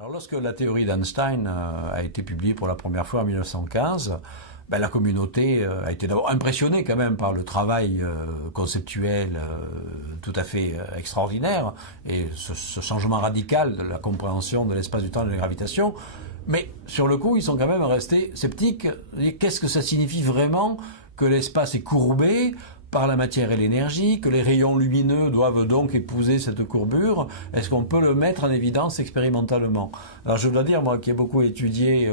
Alors lorsque la théorie d'Einstein a été publiée pour la première fois en 1915, la communauté a été d'abord impressionnée quand même par le travail conceptuel tout à fait extraordinaire et ce changement radical de la compréhension de l'espace, du temps et de la gravitation. Mais sur le coup, ils sont quand même restés sceptiques. Qu'est-ce que ça signifie vraiment que l'espace est courbé par la matière et l'énergie, que les rayons lumineux doivent donc épouser cette courbure? Est-ce qu'on peut le mettre en évidence expérimentalement? Alors je dois dire, moi qui ai beaucoup étudié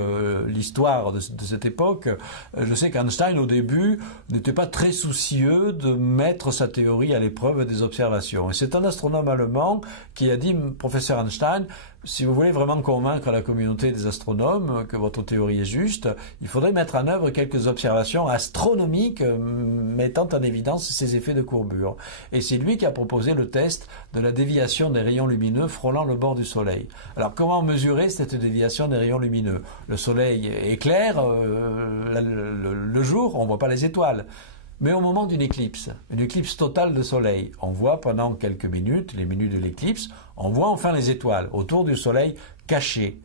l'histoire de cette époque, je sais qu'Einstein au début n'était pas très soucieux de mettre sa théorie à l'épreuve des observations. Et c'est un astronome allemand qui a dit, professeur Einstein, si vous voulez vraiment convaincre la communauté des astronomes que votre théorie est juste, il faudrait mettre en œuvre quelques observations astronomiques mettant en évidence ces effets de courbure. Et c'est lui qui a proposé le test de la déviation des rayons lumineux frôlant le bord du Soleil. Alors comment mesurer cette déviation des rayons lumineux? Le Soleil est clair, le jour, on ne voit pas les étoiles. Mais au moment d'une éclipse totale de soleil, on voit pendant quelques minutes, les minutes de l'éclipse, on voit enfin les étoiles autour du soleil cachées.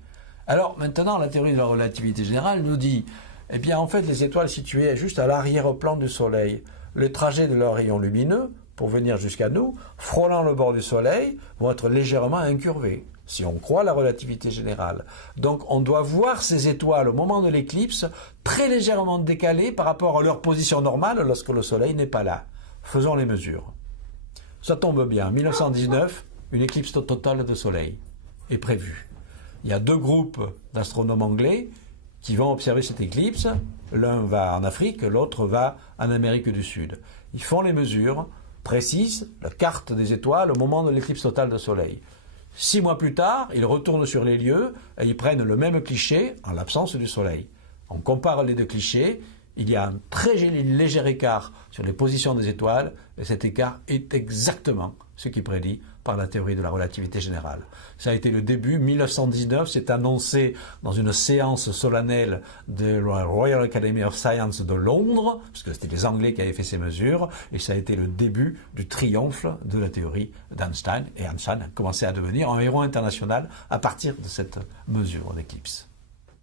Alors maintenant, la théorie de la relativité générale nous dit, eh bien en fait les étoiles situées juste à l'arrière-plan du soleil, le trajet de leurs rayons lumineux, pour venir jusqu'à nous, frôlant le bord du soleil, vont être légèrement incurvés, si on croit la relativité générale. Donc on doit voir ces étoiles au moment de l'éclipse très légèrement décalées par rapport à leur position normale lorsque le soleil n'est pas là. Faisons les mesures. Ça tombe bien, en 1919, une éclipse totale de soleil est prévue. Il y a deux groupes d'astronomes anglais qui vont observer cette éclipse. L'un va en Afrique, l'autre va en Amérique du Sud. Ils font les mesures précises, la carte des étoiles au moment de l'éclipse totale de soleil. 6 mois plus tard, ils retournent sur les lieux et ils prennent le même cliché en l'absence du soleil. On compare les deux clichés, il y a un très léger écart sur les positions des étoiles et cet écart est exactement ce qui est prédit par la théorie de la relativité générale. Ça a été le début, 1919, c'est annoncé dans une séance solennelle de la Royal Academy of Science de Londres, parce que c'était les Anglais qui avaient fait ces mesures, et ça a été le début du triomphe de la théorie d'Einstein, et Einstein a commencé à devenir un héros international à partir de cette mesure d'éclipse.